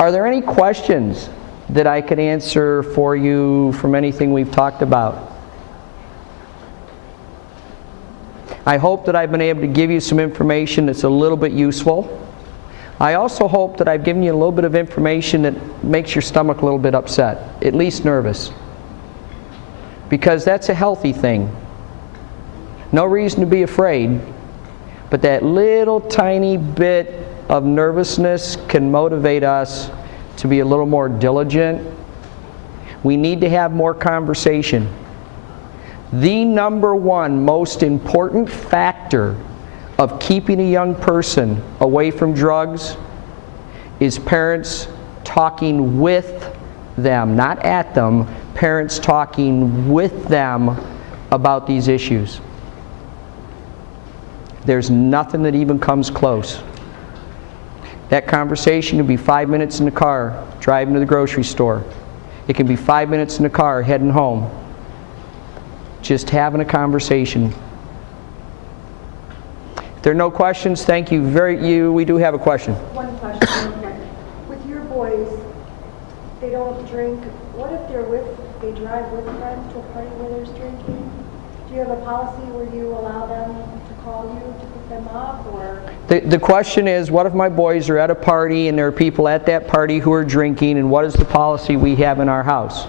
Are there any questions that I could answer for you from anything we've talked about? I hope that I've been able to give you some information that's a little bit useful. I also hope that I've given you a little bit of information that makes your stomach a little bit upset, at least nervous. Because that's a healthy thing. No reason to be afraid, but that little tiny bit of nervousness can motivate us to be a little more diligent. We need to have more conversation. The number one most important factor of keeping a young person away from drugs is parents talking with them, not at them, parents talking with them about these issues. There's nothing that even comes close. That conversation can be 5 minutes in the car, driving to the grocery store. It can be 5 minutes in the car, heading home. Just having a conversation. If there are no questions, thank you. We do have a question. One question. With your boys, they don't drink. What if they drive with friends to a party where there's drinking? Do you have a policy where you allow them to call you to pick them up, or? The question is, what if my boys are at a party and there are people at that party who are drinking, and what is the policy we have in our house?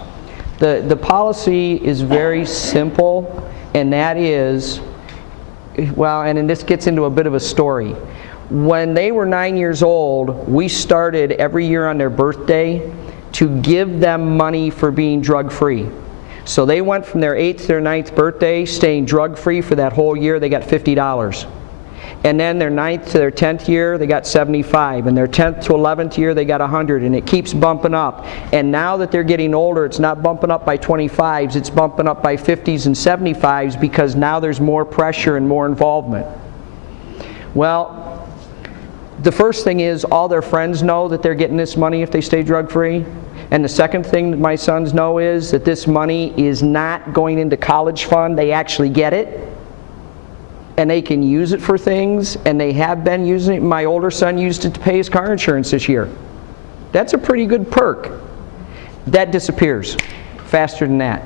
The policy is very simple, and that is, well, and this gets into a bit of a story. When they were 9 years old, we started every year on their birthday to give them money for being drug-free. So they went from their 8th to their 9th birthday staying drug-free for that whole year. They got $50. And then their 9th to their 10th year, they got $75. And their 10th to 11th year, they got $100. And it keeps bumping up. And now that they're getting older, it's not bumping up by 25s, it's bumping up by 50s and 75s, because now there's more pressure and more involvement. Well, the first thing is all their friends know that they're getting this money if they stay drug-free. And the second thing that my sons know is that this money is not going into college fund. They actually get it. And they can use it for things, and they have been using it. My older son used it to pay his car insurance this year. That's a pretty good perk. That disappears faster than that.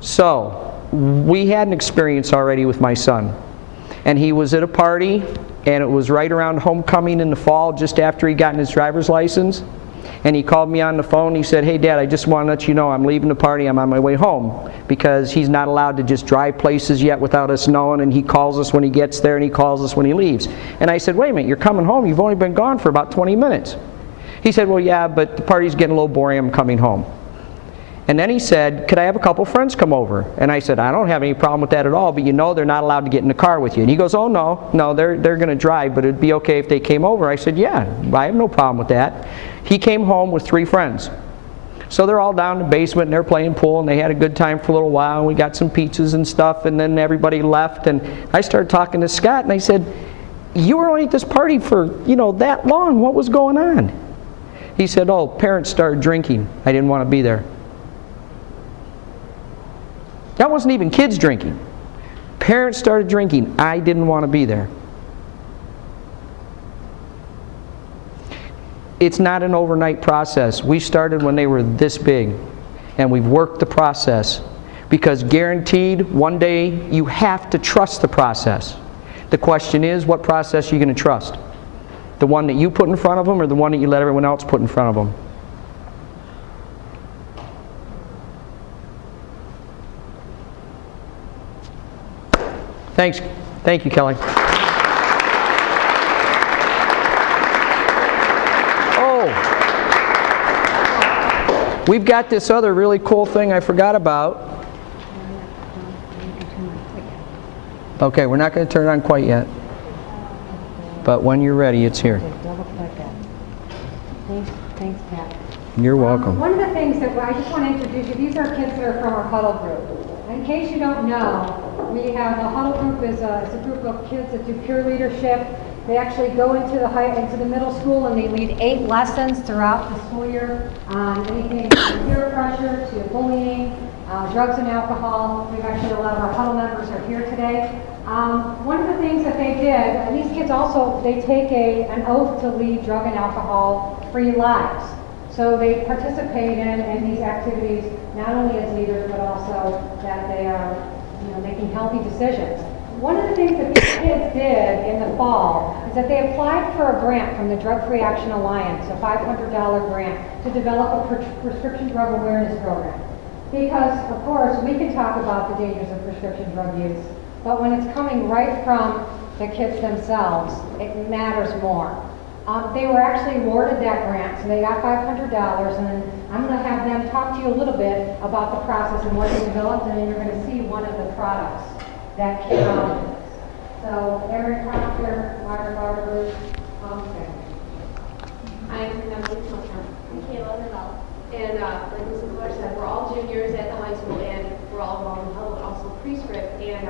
So, we had an experience already with my son. And he was at a party, and it was right around homecoming in the fall, just after he'd gotten his driver's license. And he called me on the phone. He said, "Hey, Dad, I just want to let you know I'm leaving the party. I'm on my way home." Because he's not allowed to just drive places yet without us knowing, and he calls us when he gets there and he calls us when he leaves. And I said, "Wait a minute, you're coming home. You've only been gone for about 20 minutes. He said, "Well, yeah, but the party's getting a little boring. I'm coming home." And then he said, "Could I have a couple friends come over?" And I said, "I don't have any problem with that at all, but you know they're not allowed to get in the car with you." And he goes, "Oh, no, they're going to drive, but it'd be okay if they came over." I said, "Yeah, I have no problem with that." He came home with 3 friends. So they're all down in the basement, and they're playing pool, and they had a good time for a little while, and we got some pizzas and stuff, and then everybody left, and I started talking to Scott, and I said, "You were only at this party for, that long. What was going on?" He said, "Oh, parents started drinking. I didn't want to be there." That wasn't even kids drinking. Parents started drinking. I didn't want to be there. It's not an overnight process. We started when they were this big, and we've worked the process, because guaranteed one day you have to trust the process. The question is, what process are you going to trust? The one that you put in front of them, or the one that you let everyone else put in front of them? Thanks. Thank you, Kelly. We've got this other really cool thing I forgot about. Okay, we're not going to turn it on quite yet. But when you're ready, it's here. Thanks, Pat. You're welcome. One of the things that I just want to introduce you, these are kids that are from our huddle group. In case you don't know, we have a huddle group is a group of kids that do peer leadership. They actually go into the middle school, and they lead 8 lessons throughout the school year on anything from peer pressure to bullying, drugs and alcohol. We've actually, a lot of our huddle members are here today. One of the things that they did, and these kids also, they take an oath to lead drug and alcohol-free lives. So they participate in these activities, not only as leaders, but also that they are, making healthy decisions. One of the things that these kids did in the fall is that they applied for a grant from the Drug Free Action Alliance, a $500 grant, to develop a prescription drug awareness program. Because, of course, we can talk about the dangers of prescription drug use, but when it's coming right from the kids themselves, it matters more. They were actually awarded that grant, so they got $500, and then I'm going to have them talk to you a little bit about the process and what they developed, and then you're going to see one of the products that came out of this. So, Erin Proctor, Margaret Barber, okay. I'm Kayla Novell. And like Mrs. Miller said, we're all juniors at the high school, and we're all involved in public, also pre-script. And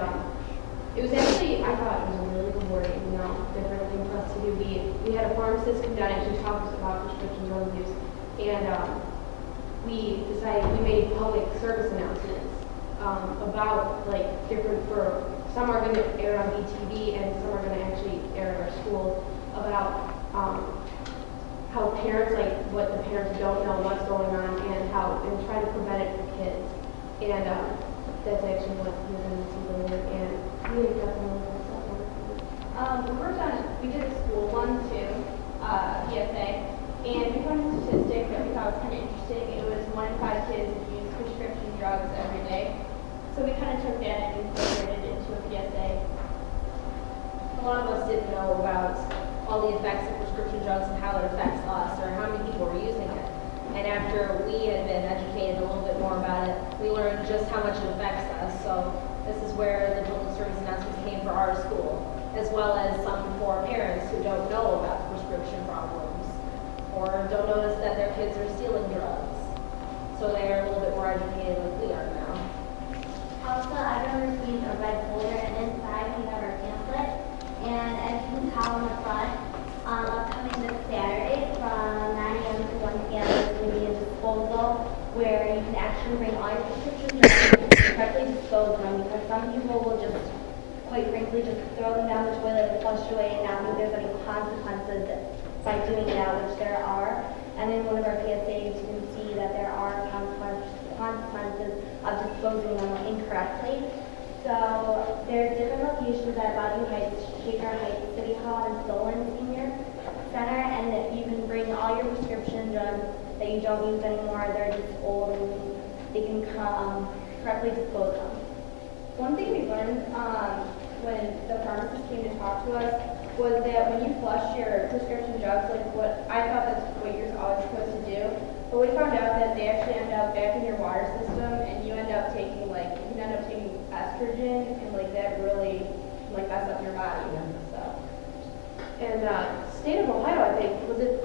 it was actually, I thought it was a really rewarding, different thing for us to do. We had a pharmacist come down and she talked about prescription drug use, and we decided we made public service announcements about like different, for some are going to air on BTV and some are going to actually air at our schools about how parents, like what the parents don't know what's going on, and try to prevent it for kids. And that's actually what we're going to see later. And we definitely we did a school one too, PSA, and we found a statistic that we thought was kind of interesting. It was 1 in 5 kids use prescription drugs every day. So we kind of took that and incorporated it into a PSA. a lot of us didn't know about all the effects of prescription drugs and how it affects us or how many people were using it. And after we had been educated a little bit more about it, we learned just how much it affects us. So this is where the public service announcements came for our school, as well as some for parents who don't know about the prescription problems or don't notice that their kids are stealing drugs. So they are a little bit more educated like we are now. Also, everyone received a red folder, and inside we have our pamphlet. And as you can tell on the front, upcoming this Saturday from 9 a.m. to 1 p.m. is going to be a disposal where you can actually bring all your prescription drugs and correctly dispose of them, because some people will just, quite frankly, just throw them down the toilet and flush away and not think there's any consequences by doing that, which there are. And in one of our PSAs, you can see that there are consequences of disposing them incorrectly. So there's different locations at Body Heights, Shaker Heights, City Hall, and Solon Senior Center, and that you can bring all your prescription drugs that you don't use anymore. They're just old, and they can come correctly dispose of them. One thing we learned when the pharmacist came to talk to us was that when you flush your prescription drugs, like what I thought that's what you're always supposed to do, but we found out that they actually end up back in your water system, and you end up taking estrogen, and like that really mess up your body. So. And state of Ohio, I think,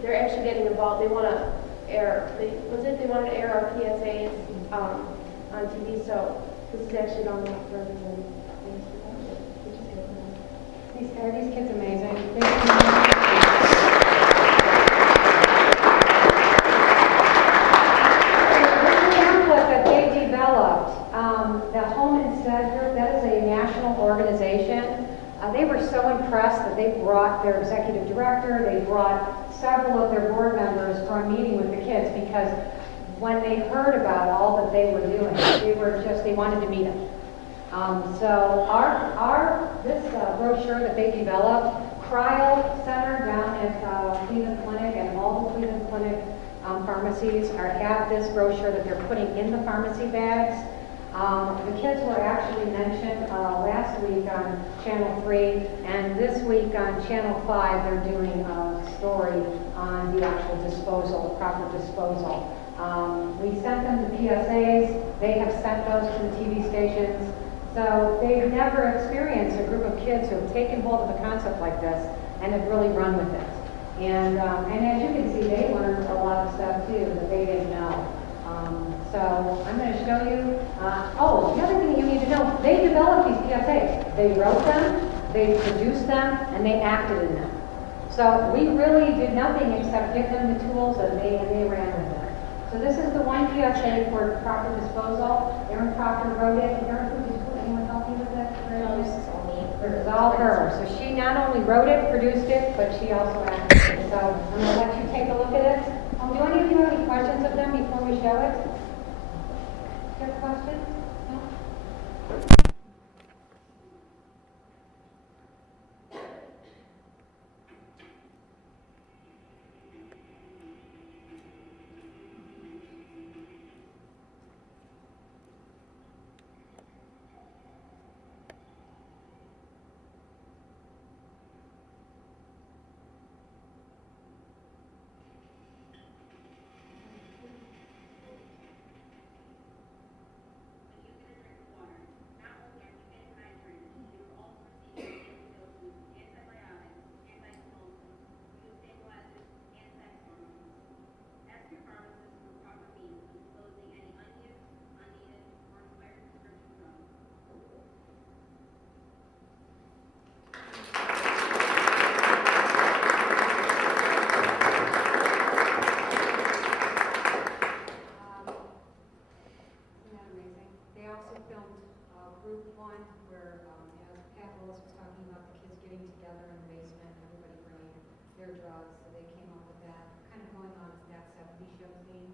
they're actually getting involved. They want to air, they wanted to air our PSAs on TV, so this is actually going a lot further than things we wanted, which is good. Are these kids amazing? The pamphlet that they developed, the Home Instead Group, that is a national organization. They were so impressed that they brought their executive director, they brought several of their board members for a meeting with the kids, because when they heard about all that they were doing, they wanted to meet them. So this brochure that they developed, Cryo Center down at Cleveland Clinic, and all the Cleveland Clinic pharmacies have this brochure that they're putting in the pharmacy bags. The kids were actually mentioned last week on Channel 3, and this week on Channel 5 they're doing a story on the actual disposal, proper disposal. We sent them the PSAs, they have sent those to the TV stations. So they've never experienced a group of kids who have taken hold of a concept like this and have really run with it. And as you can see, they learned a lot of stuff too that they didn't know. So I'm going to show you, the other thing you need to know, they developed these PSAs. They wrote them, they produced them, and they acted in them. So we really did nothing except give them the tools, and they ran with it. So this is the one PSA for proper disposal. Erin Proctor wrote it. Erin, could anyone help you with that? No, this is all me. It was all her. So she not only wrote it, produced it, but she also acted it. So I'm going to let you take a look at it. Do any of you have any questions of them before we show it? Do you have questions? No? Isn't that amazing? They also filmed group one where, as Pat Willis was talking about the kids getting together in the basement, and everybody bringing their drugs, so they came up with that, kind of going on that 70s show theme.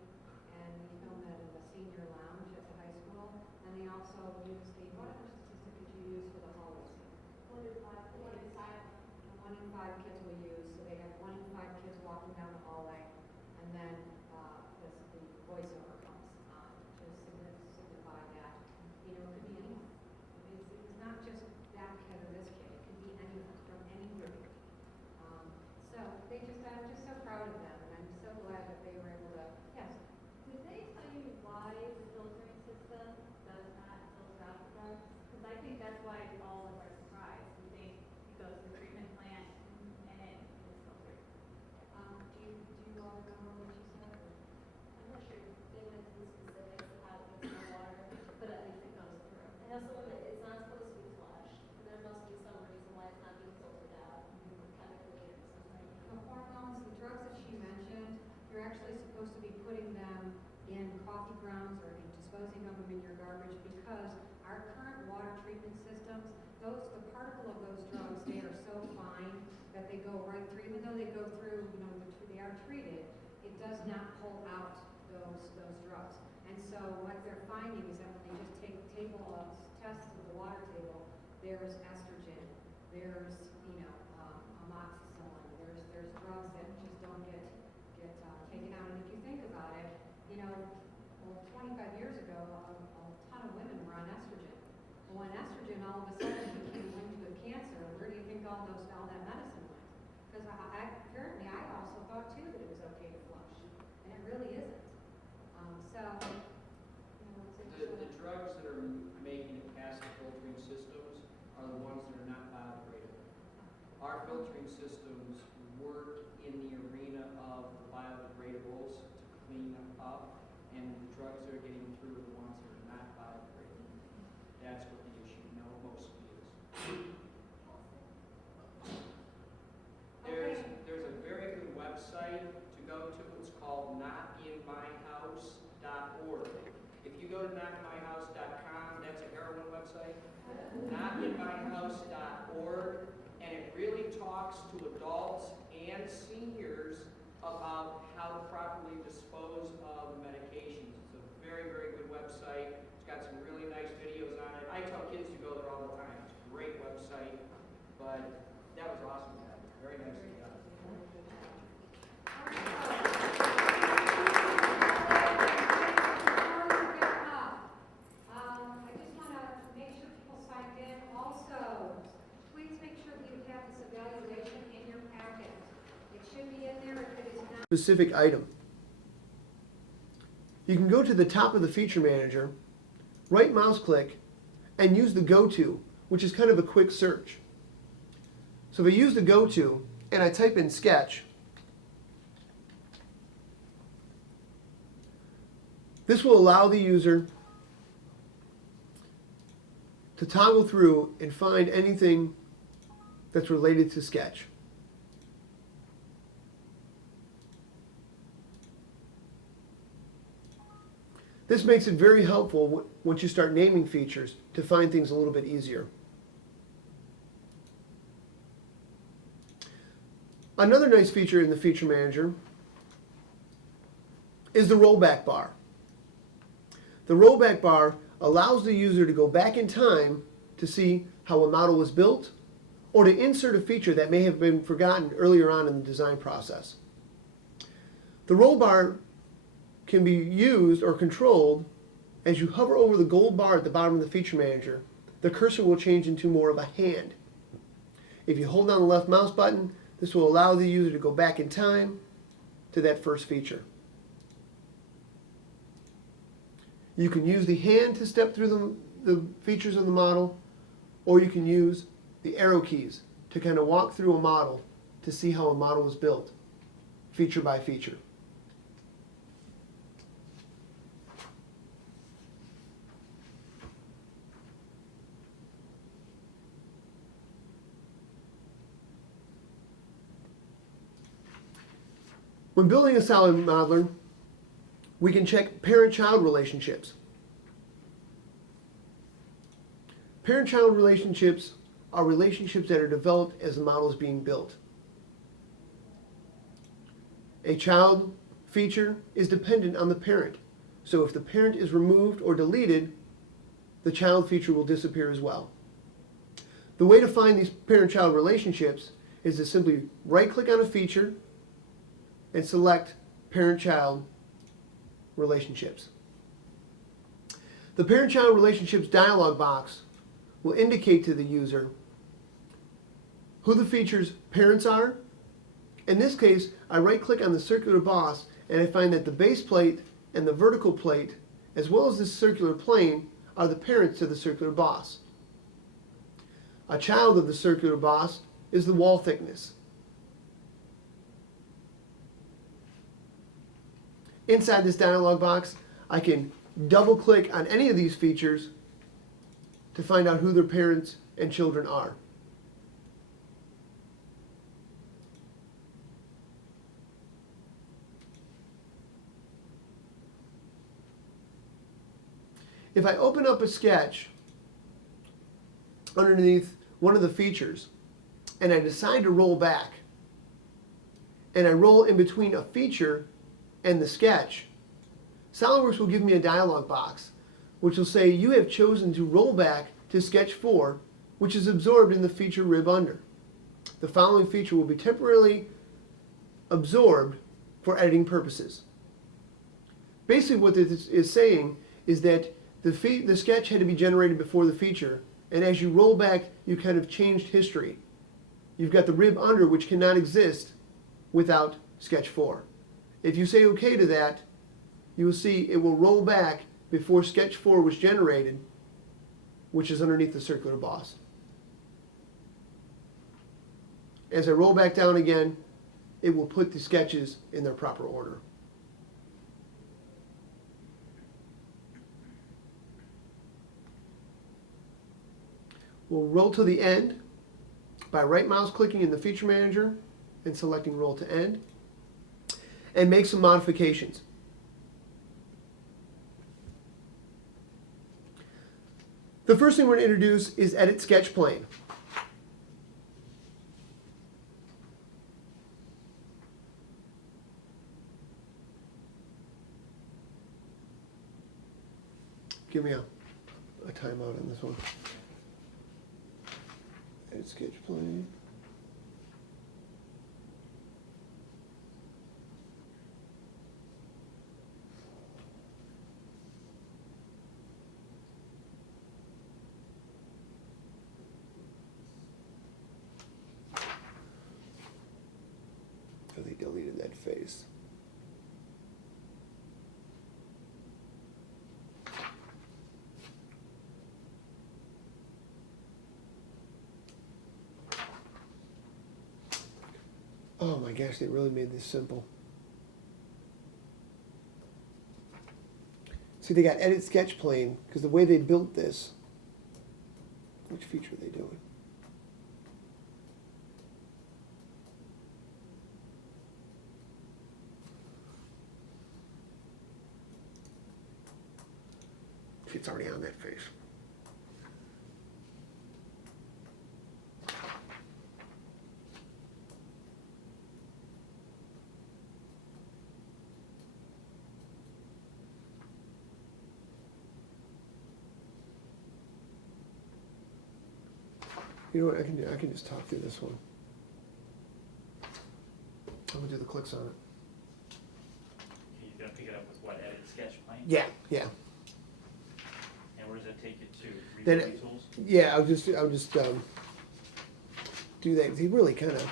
And we filmed that in the senior lounge at the high school. And they also used what other statistic did you use for the hallway scene? 1 in 5 kids will use, so they have 1 in 5 kids walking down the hallway, and then the voiceover comes on to signify that, it could be anyone. It's not just that kid or this kid, it could be anyone from any group. So I'm just so proud of them, and I'm so glad that they were able to, yes. Did they tell you why the filtering system does not filter out the drugs? Because I think that's why all of us are surprised. We think it goes to the treatment plant and it is filtered. Do you all remember what you said? I'm not sure they went into the specifics of how it gets in the water, but at least it goes through. I know some of it, it's not supposed to be flushed. And there must be some reason why it's not being filtered out, chemically or something. The hormones, the drugs that she mentioned, you're actually supposed to be putting them in coffee grounds or disposing of them in your garbage, because our current water treatment systems, the particle of those drugs, they are so fine that they go right through, even though they go through, they are treated, it does not pull out those drugs. And so what they're finding is that when they just take table of tests of the water table, there's estrogen, there's amoxicillin, there's drugs that just don't get taken out. And if you think about it, 25 years ago, a ton of women were on estrogen. Well, when estrogen all of a sudden became linked with cancer, where do you think all that medicine went? Because apparently I also thought too that it was okay to flush, and it really isn't. The drugs that are making it past the filtering systems are the ones that are not biodegradable. Our filtering systems work in the arena of the biodegradables to clean them up, and the drugs that are getting through are the ones that are not biodegradable. That's what the issue mostly is. There's a very good website to go to. It's called notinmyhouse.org. If you go to notmyhouse.com, that's a heroin website. Notinmyhouse.org, and it really talks to adults and seniors about how to properly dispose of medications. It's a very, very good website. It's got some really nice videos on it. I tell kids to go there all the time. It's a great website, but that was awesome, Pat. Very nicely done. I just want to make sure people signed in. Also, please make sure that you have this evaluation in your packet. It should be in there if it is not. Specific item. You can go to the top of the feature manager, right mouse click, and use the go to, which is kind of a quick search. So if I use the go to and I type in sketch, this will allow the user to toggle through and find anything that's related to sketch. This makes it very helpful once you start naming features to find things a little bit easier. Another nice feature in the Feature Manager is the rollback bar. The rollback bar allows the user to go back in time to see how a model was built or to insert a feature that may have been forgotten earlier on in the design process. The roll bar can be used or controlled as you hover over the gold bar at the bottom of the Feature Manager. The cursor will change into more of a hand. If you hold down the left mouse button, this will allow the user to go back in time to that first feature. You can use the hand to step through the features of the model, or you can use the arrow keys to kind of walk through a model to see how a model was built, feature by feature. When building a solid modeler, we can check parent-child relationships. Parent-child relationships are relationships that are developed as the model is being built. A child feature is dependent on the parent. So if the parent is removed or deleted, the child feature will disappear as well. The way to find these parent-child relationships is to simply right-click on a feature and select parent-child relationships. The parent-child relationships dialog box will indicate to the user who the feature's parents are. In this case, I right-click on the circular boss and I find that the base plate and the vertical plate, as well as this circular plane, are the parents to the circular boss. A child of the circular boss is the wall thickness. Inside this dialog box, I can double-click on any of these features to find out who their parents and children are. If I open up a sketch underneath one of the features and I decide to roll back, and I roll in between a feature and the sketch, SOLIDWORKS will give me a dialog box which will say you have chosen to roll back to sketch 4, which is absorbed in the feature rib under. The following feature will be temporarily absorbed for editing purposes. Basically what this is saying is that the sketch had to be generated before the feature, and as you roll back you kind of changed history. You've got the rib under, which cannot exist without sketch 4. If you say OK to that, you will see it will roll back before sketch 4 was generated, which is underneath the circular boss. As I roll back down again, it will put the sketches in their proper order. We'll roll to the end by right mouse clicking in the Feature Manager and selecting Roll to End, and make some modifications. The first thing we're going to introduce is Edit Sketch Plane. Give me a timeout on this one. Edit Sketch Plane. They deleted that face. Oh my gosh, they really made this simple. See, they got Edit Sketch Plane because the way they built this, which feature are they doing? It's already on that face. You know what I can do? I can just talk through this one. I'm gonna do the clicks on it. You're gonna pick it up with what, edit sketch plane? Yeah, yeah. And where does that take you to? Then, Rebuilding tools? yeah, I'll just do that. They really kind of,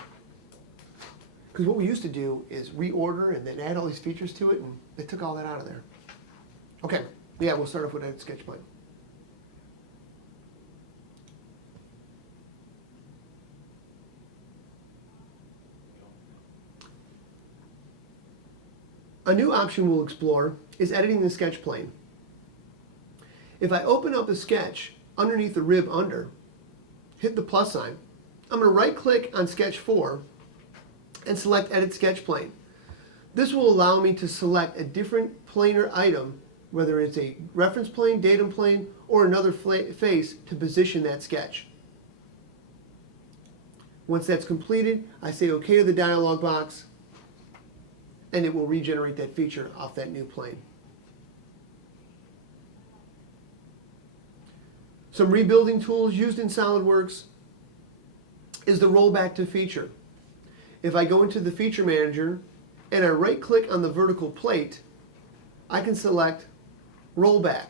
because what we used to do is reorder and then add all these features to it, and they took all that out of there. Okay, yeah, we'll start off with edit sketch plane. A new option we'll explore is editing the sketch plane. If I open up a sketch underneath the rib under, hit the plus sign, I'm going to right click on sketch 4 and select edit sketch plane. This will allow me to select a different planar item, whether it's a reference plane, datum plane, or another face to position that sketch. Once that's completed, I say OK to the dialog box, and it will regenerate that feature off that new plane. Some rebuilding tools used in SolidWorks is the rollback to feature. If I go into the feature manager and I right click on the vertical plate, I can select rollback.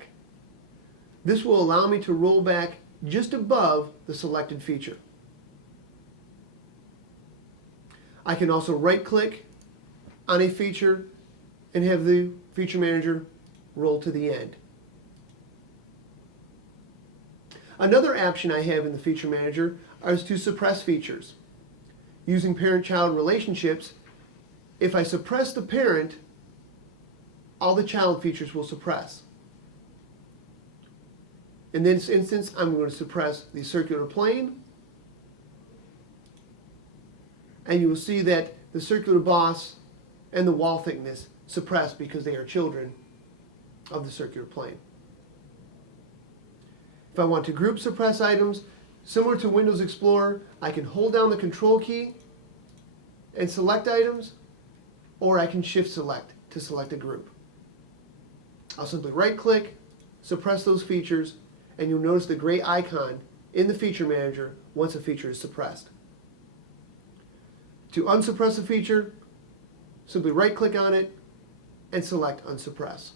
This will allow me to roll back just above the selected feature. I can also right click on a feature and have the feature manager roll to the end. Another option I have in the feature manager is to suppress features. Using parent-child relationships, if I suppress the parent, all the child features will suppress. In this instance, I'm going to suppress the circular plane, and you will see that the circular boss and the wall thickness suppressed because they are children of the circular plane. If I want to group suppress items, similar to Windows Explorer, I can hold down the Control key and select items, or I can Shift select to select a group. I'll simply right click, suppress those features, and you'll notice the gray icon in the feature manager once a feature is suppressed. To unsuppress a feature, simply right click on it and select unsuppress.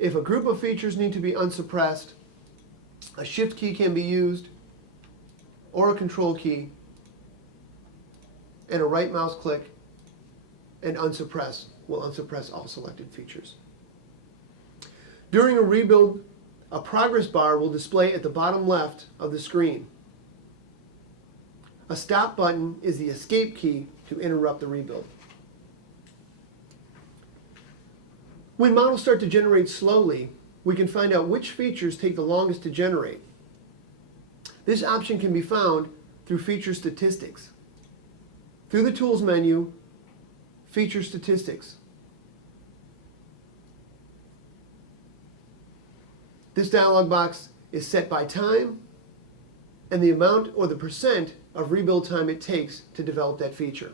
If a group of features need to be unsuppressed, a Shift key can be used, or a Control key, and a right mouse click and unsuppress will unsuppress all selected features. During a rebuild, a progress bar will display at the bottom left of the screen. A stop button is the escape key to interrupt the rebuild. When models start to generate slowly, we can find out which features take the longest to generate. This option can be found through Feature Statistics. Through the Tools menu, Feature Statistics. This dialog box is set by time and the amount or the percent of rebuild time it takes to develop that feature.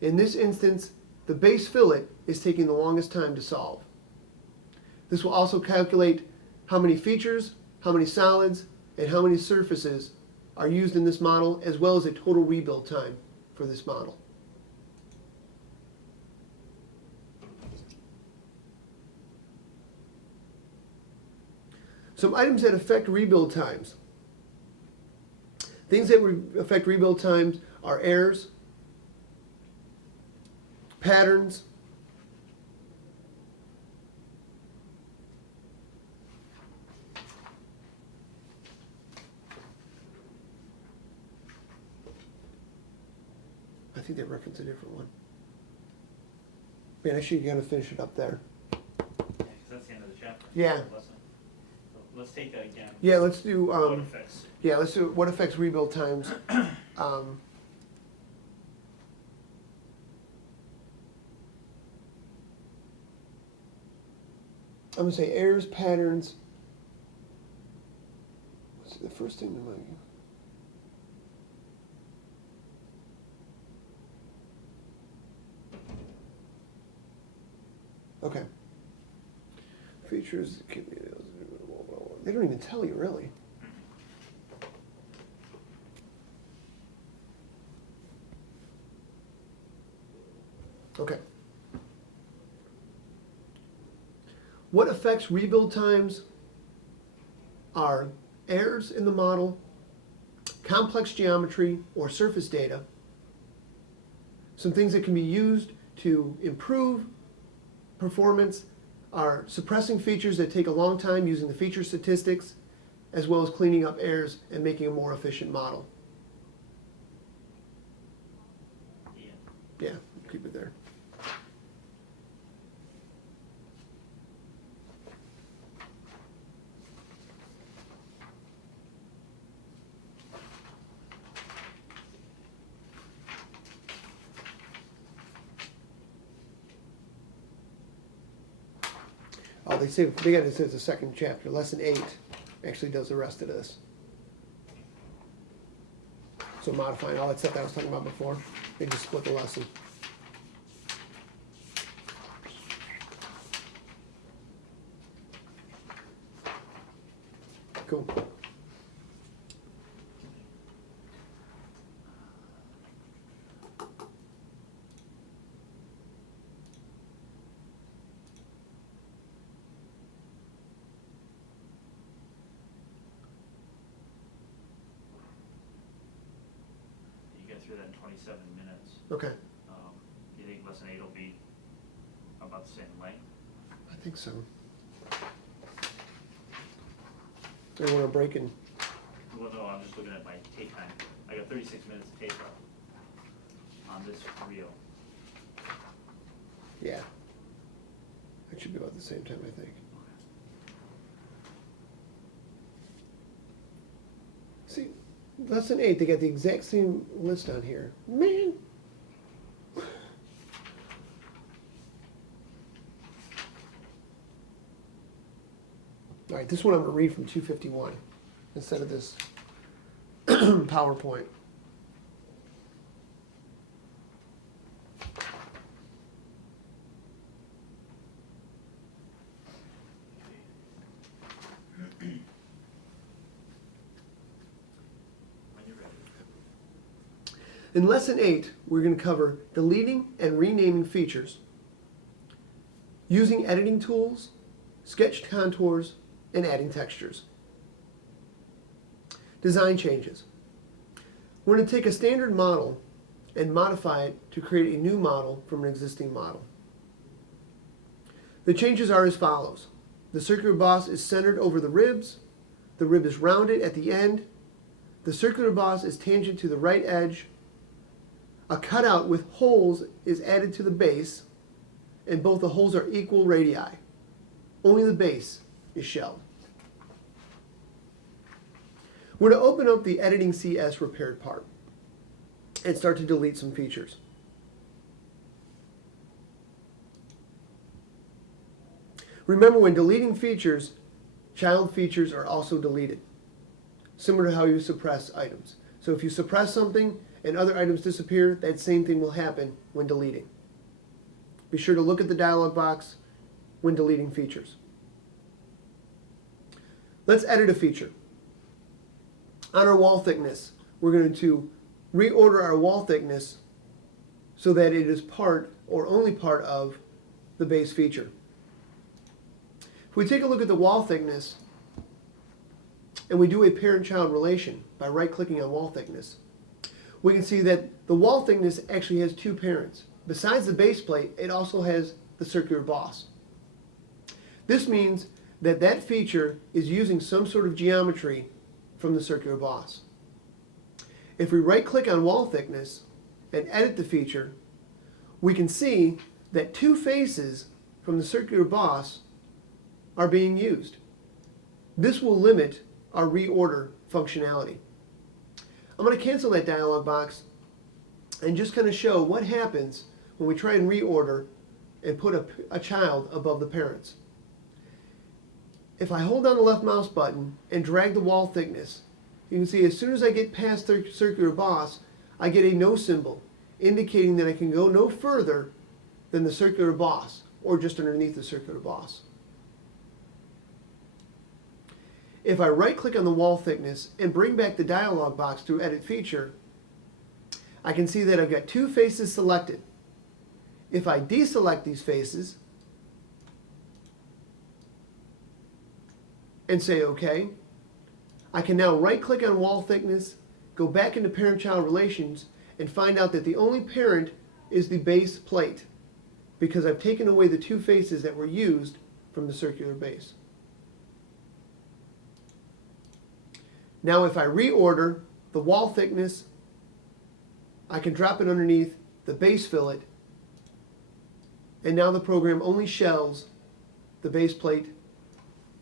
In this instance, the base fillet is taking the longest time to solve. This will also calculate how many features, how many solids, and how many surfaces are used in this model, as well as a total rebuild time for this model. Some items that affect rebuild times. Things that affect rebuild times are errors, patterns, I think they reference a different one. Man, actually, you gotta finish it up there. Yeah, 'cause that's the end of the chapter. Yeah. Lesson. So let's take that again. Yeah, let's do. What affects? Yeah, let's do what affects rebuild times. I'm gonna say errors, patterns. What's the first thing in my? Okay. Features. They don't even tell you really. Okay. What affects rebuild times are errors in the model, complex geometry or surface data, some things that can be used to improve performance are suppressing features that take a long time using the feature statistics, as well as cleaning up errors and making a more efficient model. Ian. Yeah, keep it there. Oh, they got it as a second chapter. Lesson 8 actually does the rest of this. So modifying all that stuff that I was talking about before, they just split the lesson. Cool. You get through that in 27 minutes. Okay, Do you think lesson 8 will be about the same length? I think so. They want to break in. Well, no, I'm just looking at my take time. I got 36 minutes of tape on this reel. Yeah. That should be about the same time, I think. See, lesson 8, they got the exact same list on here. Man. All right, this one I'm going to read from 251 instead of this PowerPoint. When you're ready. In lesson 8, we're going to cover deleting and renaming features, using editing tools, sketched contours, and adding textures. Design changes. We're going to take a standard model and modify it to create a new model from an existing model. The changes are as follows. The circular boss is centered over the ribs. The rib is rounded at the end. The circular boss is tangent to the right edge. A cutout with holes is added to the base, and both the holes are equal radii. Only the base is shelled. We're going to open up the Editing CS repaired part and start to delete some features. Remember, when deleting features, child features are also deleted, similar to how you suppress items. So if you suppress something and other items disappear, that same thing will happen when deleting. Be sure to look at the dialog box when deleting features. Let's edit a feature. On our wall thickness, we're going to reorder our wall thickness so that it is part or only part of the base feature. If we take a look at the wall thickness and we do a parent-child relation by right-clicking on wall thickness, we can see that the wall thickness actually has two parents. Besides the base plate, it also has the circular boss. This means that that feature is using some sort of geometry from the circular boss. If we right-click on wall thickness and edit the feature, we can see that two faces from the circular boss are being used. This will limit our reorder functionality. I'm going to cancel that dialog box and just kind of show what happens when we try and reorder and put a child above the parents. If I hold down the left mouse button and drag the wall thickness, you can see as soon as I get past the circular boss, I get a no symbol, indicating that I can go no further than the circular boss, or just underneath the circular boss. If I right-click on the wall thickness and bring back the dialog box through Edit Feature, I can see that I've got two faces selected. If I deselect these faces and say OK, I can now right-click on wall thickness, go back into parent-child relations, and find out that the only parent is the base plate, because I've taken away the two faces that were used from the circular base. Now if I reorder the wall thickness, I can drop it underneath the base fillet, and now the program only shells the base plate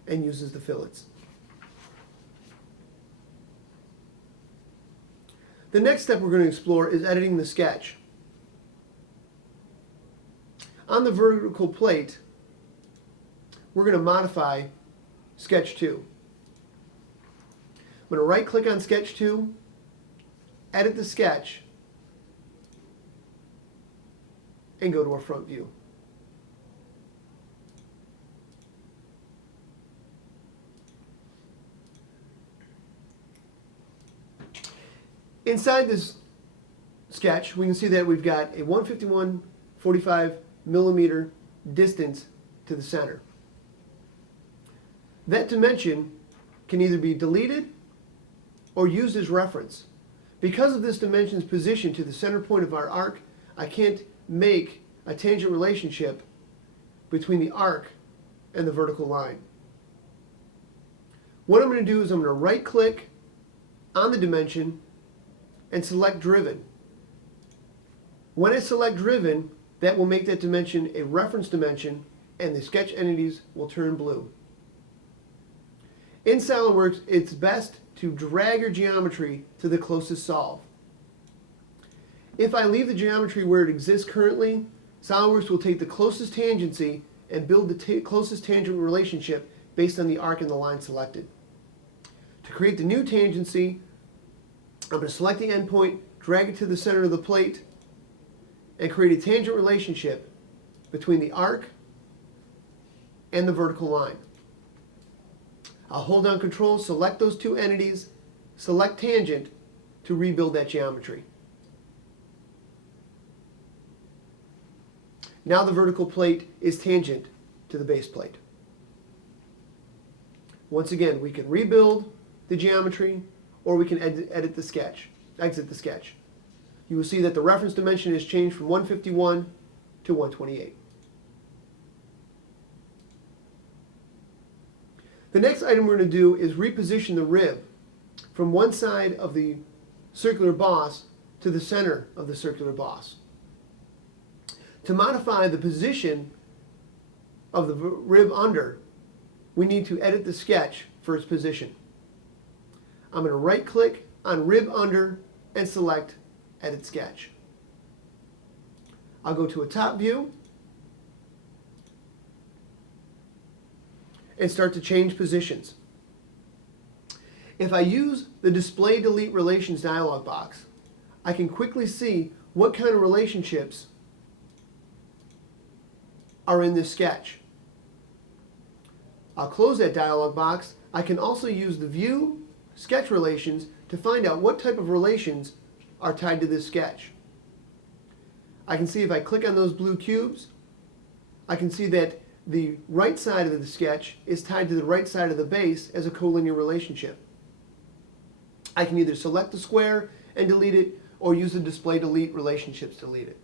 and uses the fillets. The next step we're going to explore is editing the sketch. On the vertical plate, we're going to modify Sketch 2. I'm going to right click on Sketch 2, edit the sketch, and go to our front view. Inside this sketch, we can see that we've got a 151/45 millimeter distance to the center. That dimension can either be deleted or used as reference. Because of this dimension's position to the center point of our arc, I can't make a tangent relationship between the arc and the vertical line. What I'm going to do is I'm going to right click on the dimension and select driven. When I select driven, that will make that dimension a reference dimension and the sketch entities will turn blue. In SolidWorks, it's best to drag your geometry to the closest solve. If I leave the geometry where it exists currently, SolidWorks will take the closest tangency and build the closest tangent relationship based on the arc and the line selected. To create the new tangency, I'm going to select the endpoint, drag it to the center of the plate, and create a tangent relationship between the arc and the vertical line. I'll hold down Control, select those two entities, select tangent to rebuild that geometry. Now the vertical plate is tangent to the base plate. Once again, we can rebuild the geometry or we can exit the sketch. You will see that the reference dimension has changed from 151 to 128. The next item we're going to do is reposition the rib from one side of the circular boss to the center of the circular boss. To modify the position of the rib under, we need to edit the sketch for its position. I'm going to right click on rib under and select Edit Sketch. I'll go to a top view and start to change positions. If I use the Display Delete Relations dialog box, I can quickly see what kind of relationships are in this sketch. I'll close that dialog box. I can also use the View Sketch Relations to find out what type of relations are tied to this sketch. I can see if I click on those blue cubes, I can see that the right side of the sketch is tied to the right side of the base as a collinear relationship. I can either select the square and delete it or use the Display Delete Relationships to delete it.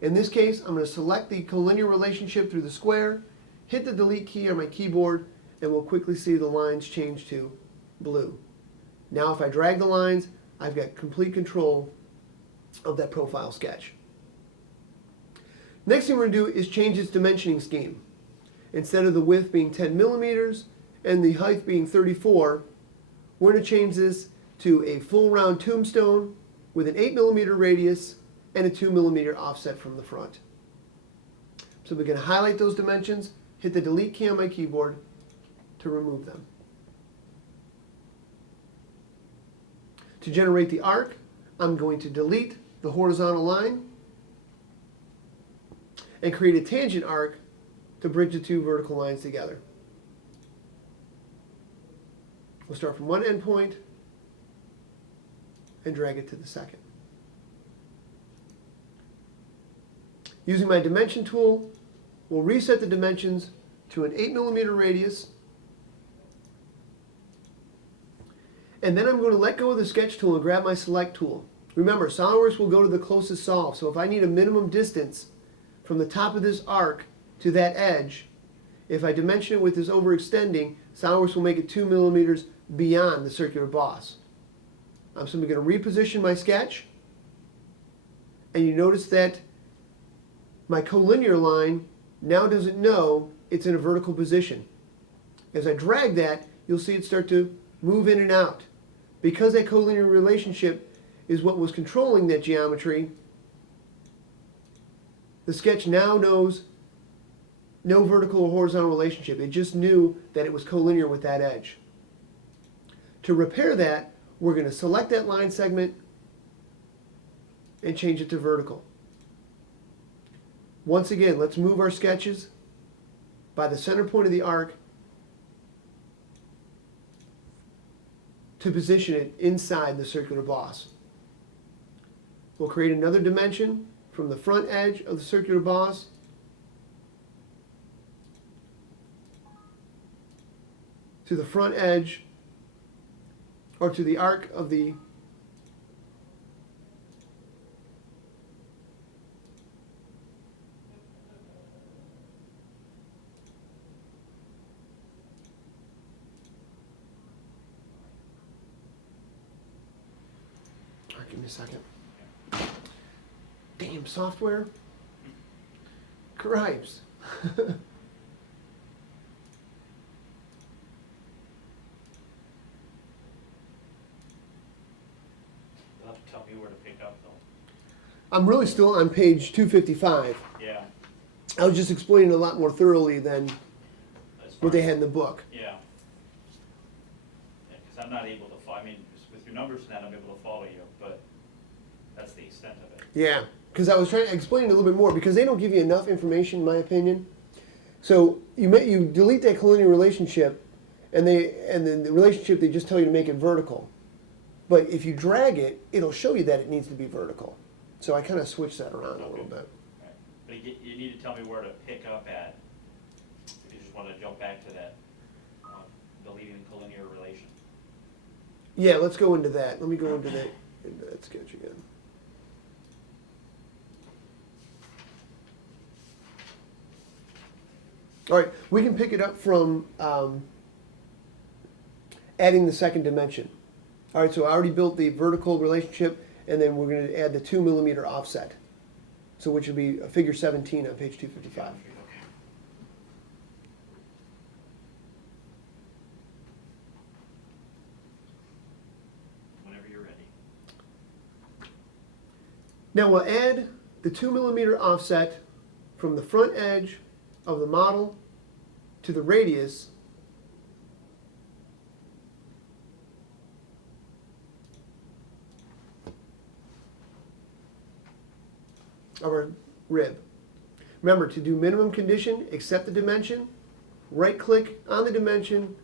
In this case, I'm going to select the collinear relationship through the square, hit the delete key on my keyboard, and we'll quickly see the lines change to blue. Now if I drag the lines, I've got complete control of that profile sketch. Next thing we're going to do is change its dimensioning scheme. Instead of the width being 10 millimeters and the height being 34, we're going to change this to a full round tombstone with an 8 millimeter radius and a 2 millimeter offset from the front. So we're going to highlight those dimensions, hit the delete key on my keyboard to remove them. To generate the arc, I'm going to delete the horizontal line and create a tangent arc to bridge the two vertical lines together. We'll start from one endpoint and drag it to the second. Using my dimension tool, we'll reset the dimensions to an 8mm radius. And then I'm going to let go of the sketch tool and grab my select tool. Remember, SolidWorks will go to the closest solve. So if I need a minimum distance from the top of this arc to that edge, if I dimension it with this overextending, SolidWorks will make it 2mm beyond the circular boss. I'm simply going to reposition my sketch. And you notice that my collinear line now doesn't know it's in a vertical position. As I drag that, you'll see it start to move in and out. Because that collinear relationship is what was controlling that geometry, the sketch now knows no vertical or horizontal relationship. It just knew that it was collinear with that edge. To repair that, we're going to select that line segment and change it to vertical. Once again, let's move our sketches by the center point of the arc to position it inside the circular boss. We'll create another dimension from the front edge of the circular boss to the front edge, or to the arc of the give me a second. Damn software. Cripes. You'll have to tell me where to pick up though. I'm really still on page 255. Yeah, I was just explaining a lot more thoroughly than that's what they fine. had in the book. Yeah. Because I'm not able to follow, I mean, with your numbers and that, I'm able to follow you, but that's the extent of it. Yeah, because I was trying to explain it a little bit more, because they don't give you enough information, in my opinion. So you delete that collinear relationship, and then the relationship, they just tell you to make it vertical. But if you drag it, it'll show you that it needs to be vertical. So I kind of switched that around a little bit. Right. But you need to tell me where to pick up at, if you just want to jump back to that, deleting the collinear relation. Yeah, let's go into that. Let me go into that sketch again. All right, we can pick it up from adding the second dimension. All right, so I already built the vertical relationship, and then we're going to add the 2mm offset, so which will be figure 17 on page 255. Okay. Whenever you're ready. Now we'll add the 2mm offset from the front edge of the model to the radius of our rib. Remember, to do minimum condition, accept the dimension, right click on the dimension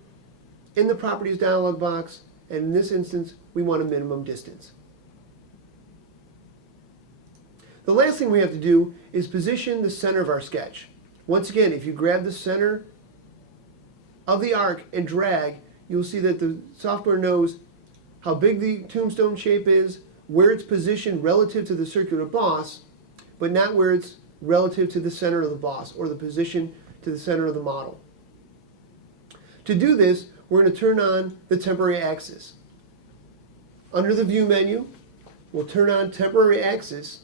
in the properties dialog box, and in this instance we want a minimum distance. The last thing we have to do is position the center of our sketch. Once again, if you grab the center of the arc and drag, you'll see that the software knows how big the tombstone shape is, where it's positioned relative to the circular boss, but not where it's relative to the center of the boss or the position to the center of the model. To do this, we're going to turn on the temporary axis. Under the View menu, we'll turn on Temporary Axis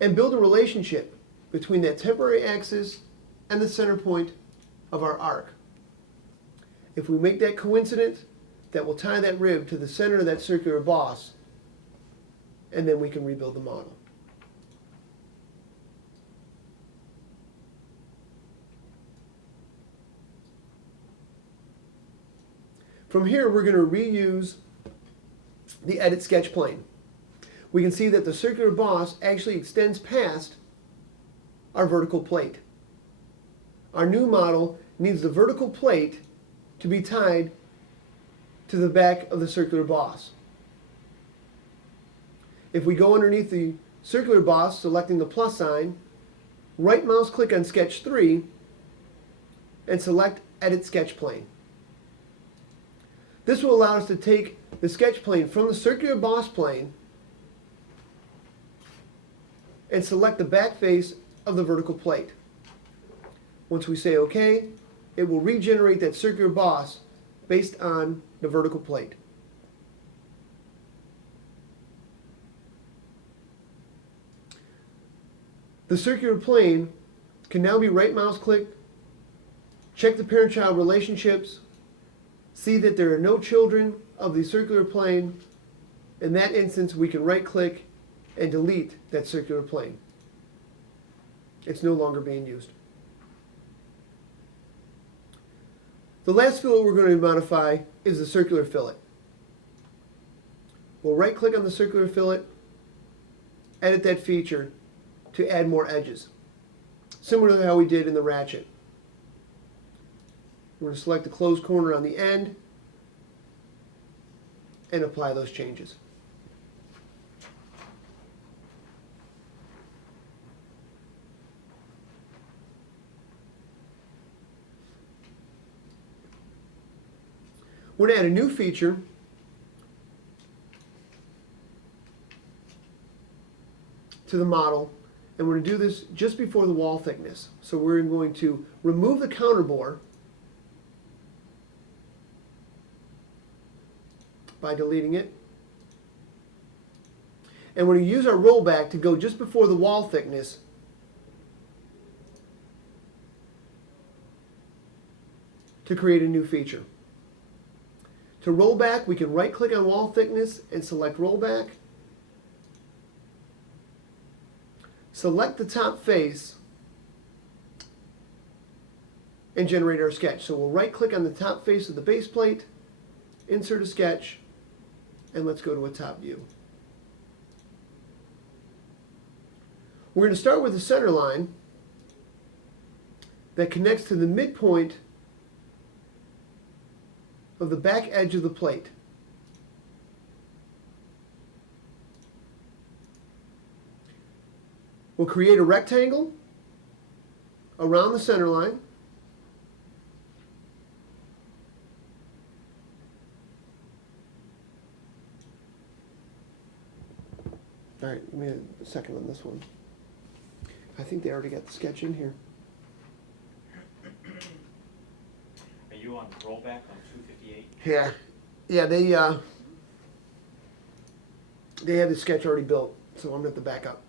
and build a relationship between that temporary axis and the center point of our arc. If we make that coincident, that will tie that rib to the center of that circular boss, and then we can rebuild the model. From here, we're going to reuse the edit sketch plane. We can see that the circular boss actually extends past our vertical plate. Our new model needs the vertical plate to be tied to the back of the circular boss. If we go underneath the circular boss, selecting the plus sign, right mouse click on sketch 3 and select Edit Sketch Plane. This will allow us to take the sketch plane from the circular boss plane and select the back face of the vertical plate. Once we say OK, it will regenerate that circular boss based on the vertical plate. The circular plane can now be right mouse clicked, check the parent-child relationships, see that there are no children of the circular plane. In that instance, we can right click and delete that circular plane. It's no longer being used. The last fillet we're going to modify is the circular fillet. We'll right click on the circular fillet, edit that feature to add more edges, similar to how we did in the ratchet. We're going to select the closed corner on the end and apply those changes. We're going to add a new feature to the model, and we're going to do this just before the wall thickness. So we're going to remove the counterbore by deleting it. And we're going to use our rollback to go just before the wall thickness to create a new feature. To roll back, we can right click on wall thickness and select rollback. Select the top face and generate our sketch. So we'll right click on the top face of the base plate, insert a sketch, and let's go to a top view. We're going to start with the center line that connects to the midpoint of the back edge of the plate. We'll create a rectangle around the center line. All right, give me a second on this one. I think they already got the sketch in here. Are you on rollback on 258? Yeah, they have the sketch already built, so I'm going to have to back up.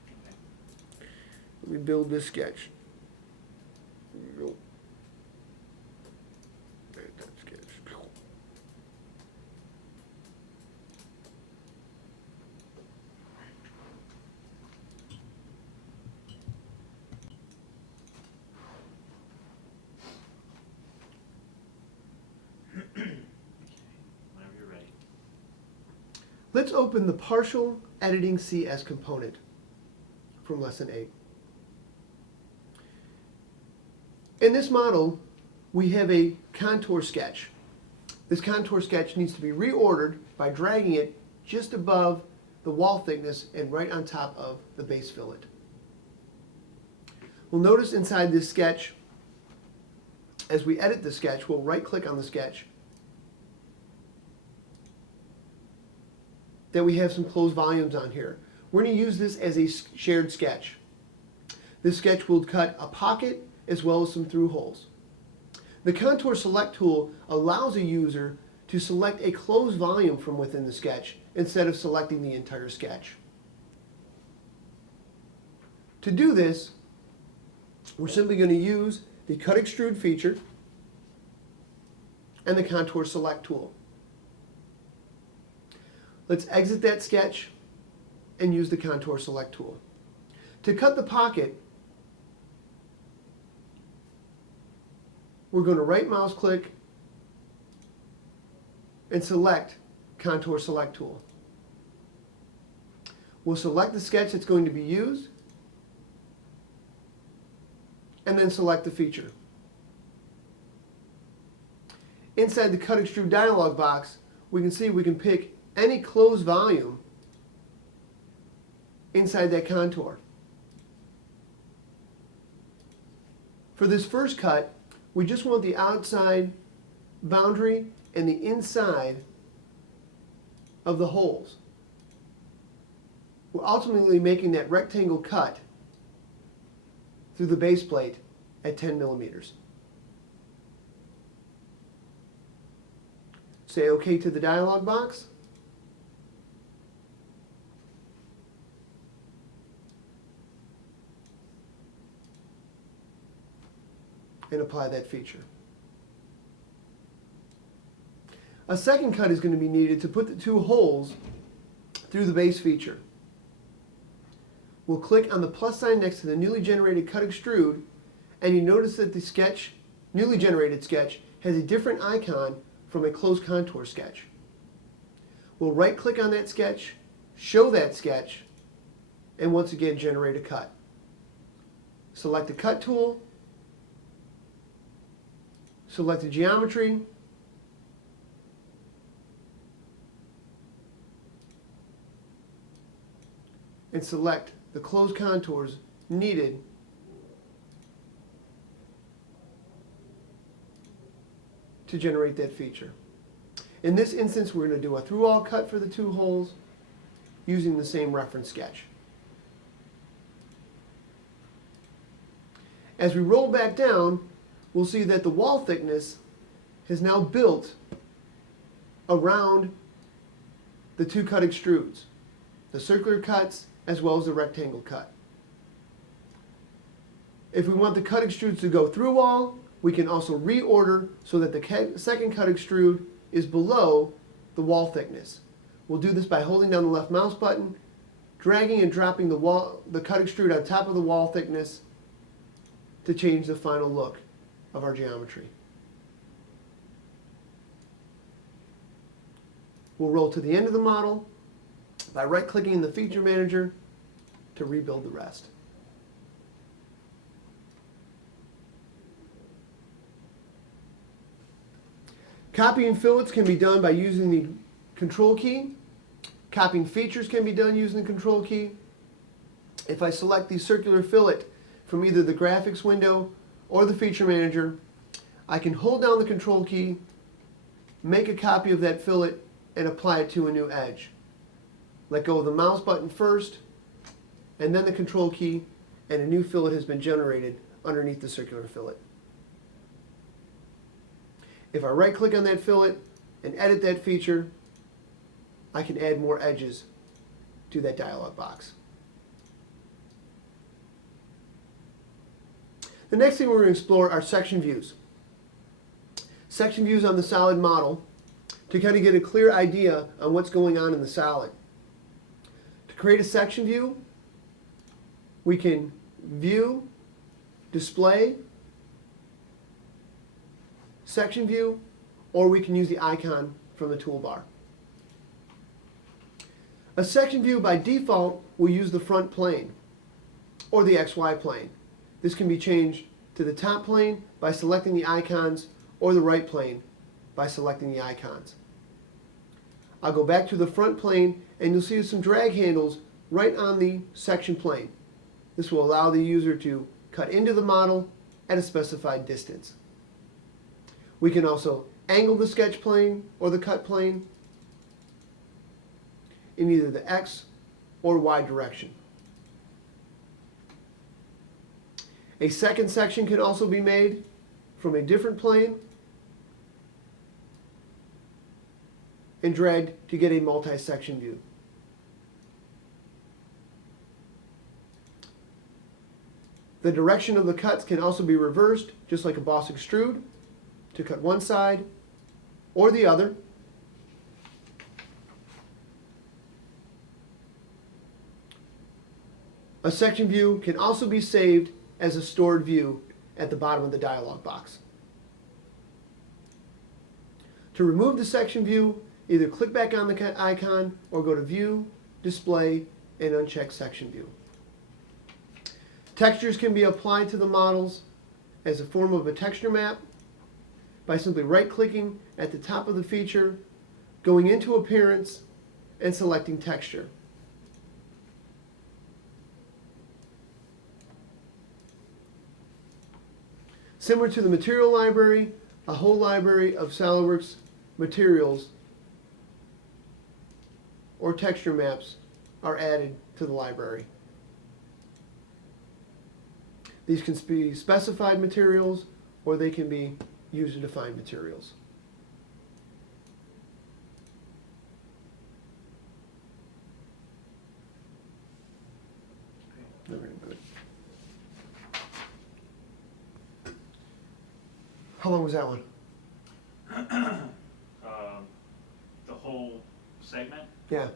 Let me build this sketch. There's that sketch. Whenever you're ready. Let's open the partial editing CS component from lesson 8. In this model, we have a contour sketch. This contour sketch needs to be reordered by dragging it just above the wall thickness and right on top of the base fillet. We'll notice inside this sketch, as we edit the sketch, we'll right click on the sketch, that we have some closed volumes on here. We're going to use this as a shared sketch. This sketch will cut a pocket as well as some through holes. The Contour Select tool allows a user to select a closed volume from within the sketch instead of selecting the entire sketch. To do this, we're simply going to use the Cut Extrude feature and the Contour Select tool. Let's exit that sketch and use the Contour Select tool. To cut the pocket, we're going to right mouse click and select Contour Select tool. We'll select the sketch that's going to be used and then select the feature. Inside the Cut Extrude dialog box, we can see we can pick any closed volume inside that contour. For this first cut, we just want the outside boundary and the inside of the holes. We're ultimately making that rectangle cut through the base plate at 10 millimeters. Say OK to the dialog box. And apply that feature. A second cut is going to be needed to put the two holes through the base feature. We'll click on the plus sign next to the newly generated cut extrude, and you notice that the newly generated sketch has a different icon from a closed contour sketch. We'll right click on that sketch, show that sketch, and once again generate a cut. Select the cut tool, select the geometry, and select the closed contours needed to generate that feature. In this instance, we're going to do a through-all cut for the two holes using the same reference sketch. As we roll back down, we'll see that the wall thickness has now built around the two cut extrudes, the circular cuts as well as the rectangle cut. If we want the cut extrudes to go through wall, we can also reorder so that the second cut extrude is below the wall thickness. We'll do this by holding down the left mouse button, dragging and dropping the cut extrude on top of the wall thickness to change the final look of our geometry. We'll roll to the end of the model by right-clicking in the Feature Manager to rebuild the rest. Copying fillets can be done by using the Control key. Copying features can be done using the Control key. If I select the circular fillet from either the Graphics window or the Feature Manager, I can hold down the Control key, make a copy of that fillet, and apply it to a new edge. Let go of the mouse button first, and then the Control key, and a new fillet has been generated underneath the circular fillet. If I right-click on that fillet and edit that feature, I can add more edges to that dialog box. The next thing we're going to explore are section views. Section views on the solid model to kind of get a clear idea on what's going on in the solid. To create a section view, we can view, display, section view, or we can use the icon from the toolbar. A section view by default will use the front plane or the XY plane. This can be changed to the top plane by selecting the icons or the right plane by selecting the icons. I'll go back to the front plane and you'll see some drag handles right on the section plane. This will allow the user to cut into the model at a specified distance. We can also angle the sketch plane or the cut plane in either the X or Y direction. A second section can also be made from a different plane and dragged to get a multi-section view. The direction of the cuts can also be reversed, just like a boss extrude, to cut one side or the other. A section view can also be saved as a stored view at the bottom of the dialog box. To remove the section view, either click back on the icon or go to View, Display, and uncheck Section View. Textures can be applied to the models as a form of a texture map by simply right-clicking at the top of the feature, going into Appearance, and selecting Texture. Similar to the material library, a whole library of SolidWorks materials or texture maps are added to the library. These can be specified materials or they can be user-defined materials. Very good. How long was that one? The whole segment? Yeah.